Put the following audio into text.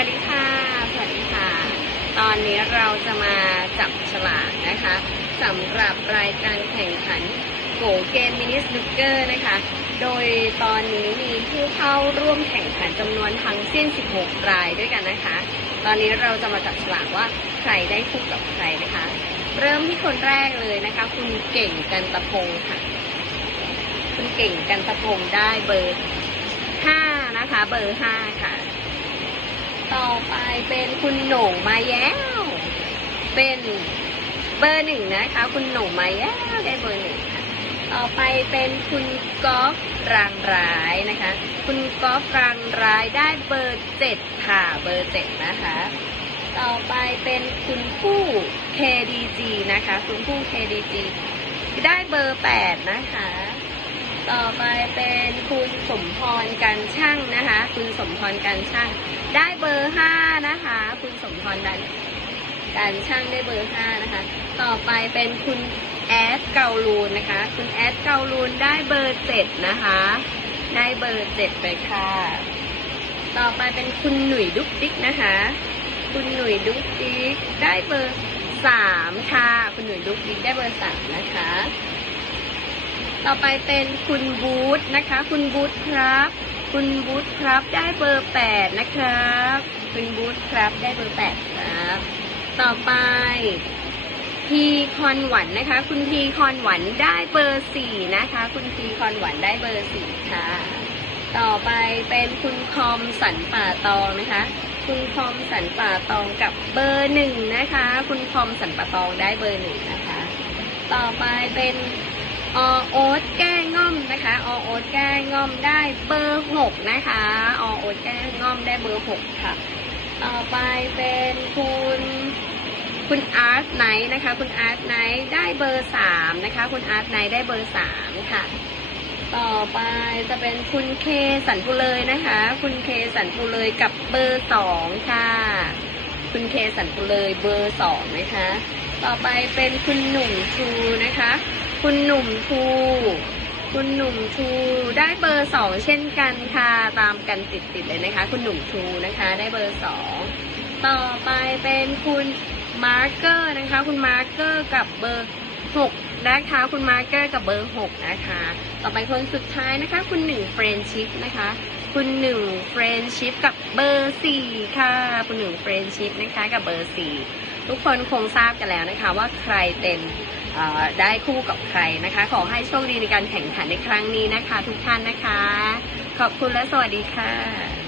วัสดีค่ะ สวัสดีค่ะ ตอนนี้เราจะมาจับฉลากนะคะสำหรับรายการแข่งขันโกเกมมินิสนุกเกอร์นะคะ โดยตอนนี้มีผู้เข้าร่วมแข่งขันจำนวนทั้งสิ้น 16 รายด้วยกันนะคะ ตอนนี้เราจะมาจับฉลากว่าใครได้คู่กับใครนะคะ เริ่มที่คนแรกเลยนะคะ คุณเก่งกันตะพงค่ะ คุณเก่งกันตะพงได้เบอร์ 5 นะคะ เบอร์ 5 ค่ะ ต่อไปเป็นคุณโหน่งมาแย้ว เป็นเบอร์หนึ่งนะคะ คุณโหน่งมาแย้วได้เบอร์หนึ่งค่ะต่อไปเป็นคุณก๊อฟรางร้ายนะคะ คุณก๊อฟรางร้ายได้เบอร์เจ็ดค่ะเบอร์เจ็ดนะคะ ต่อไปเป็นคุณผู้ KDG นะคะ คุณผู้ KDG ได้เบอร์แปดนะคะ ต่อไปเป็นคุณสมพรกันช่างนะคะ คุณสมพรกันช่าง ได้เบอร์ห้านะคะ คุณสมพรดันการช่างได้เบอร์ห้านะคะ ต่อไปเป็นคุณแอดเกาลูนนะคะ คุณแอดเกาลูนได้เบอร์เจ็ดนะคะ ได้เบอร์เจ็ดไปค่ะ ต่อไปเป็นคุณหนุ่ยดุ๊กดิ๊กนะคะ คุณหนุ่ยดุ๊กดิ๊กได้เบอร์สามค่ะ คุณหนุ่ยดุ๊กดิ๊กได้เบอร์สามนะคะ ต่อไปเป็นคุณบูธนะคะ คุณบูธครับ คุณบูธครับได้เบอร์แปดนะครับ คุณบูธครับได้เบอร์แปดครับ ต่อไปพีคอนหวันนะคะ คุณพีคอนหวันได้เบอร์สี่นะคะ คุณพีคอนหวันได้เบอร์สี่ค่ะ ต่อไปเป็นคุณคอมสันป่าตองนะคะ คุณคอมสันป่าตองกับเบอร์หนึ่งนะคะ คุณคอมสันป่าตองได้เบอร์หนึ่งนะคะ ต่อไปเป็น อโอ๊ตแก้ง่อมนะคะอโอ๊ตแก้ง่อมได้เบอร์หกนะคะอโอ๊ตแก้ง่อมได้เบอร์หกค่ะ ต่อไปเป็นคุณคุณอาร์ตไนท์นะคะ คุณอาร์ตไนท์ได้เบอร์สามนะคะ คุณอาร์ตไนท์ได้เบอร์สามค่ะ ต่อไปจะเป็นคุณเคสันปุเลยนะคะ คุณเคสันปุเลยกับเบอร์สองค่ะ คุณเคสันปุเลยเบอร์สองนะคะ ต่อไปเป็นคุณหนุ่มชูนะคะ คุณหนุ่มชูคุณหนุ่มชูได้เบอร์สองเช่นกันค่ะ ตามกันติดๆเลยนะคะ คุณหนุ่มชูนะคะ ได้เบอร์สองต่อไปเป็นคุณมาร์เกอร์นะคะ คุณมาร์เกอร์กับเบอร์หกนะคะคุณมาร์เกอร์กับเบอร์หกนะคะ ต่อไปคนสุดท้ายนะคะ คุณหนึ่งเฟรนชิพนะคะ คุณหนึ่งเฟรนชิพกับเบอร์สี่ค่ะ คุณหนึ่งเฟรนชิพนะคะกับเบอร์สี่ทุกคนคงทราบกันแล้วนะคะว่าใครเป็น ได้คู่กับใครนะคะ ขอให้โชคดีในการแข่งขันในครั้งนี้นะคะ ทุกท่านนะคะ ขอบคุณและสวัสดีค่ะ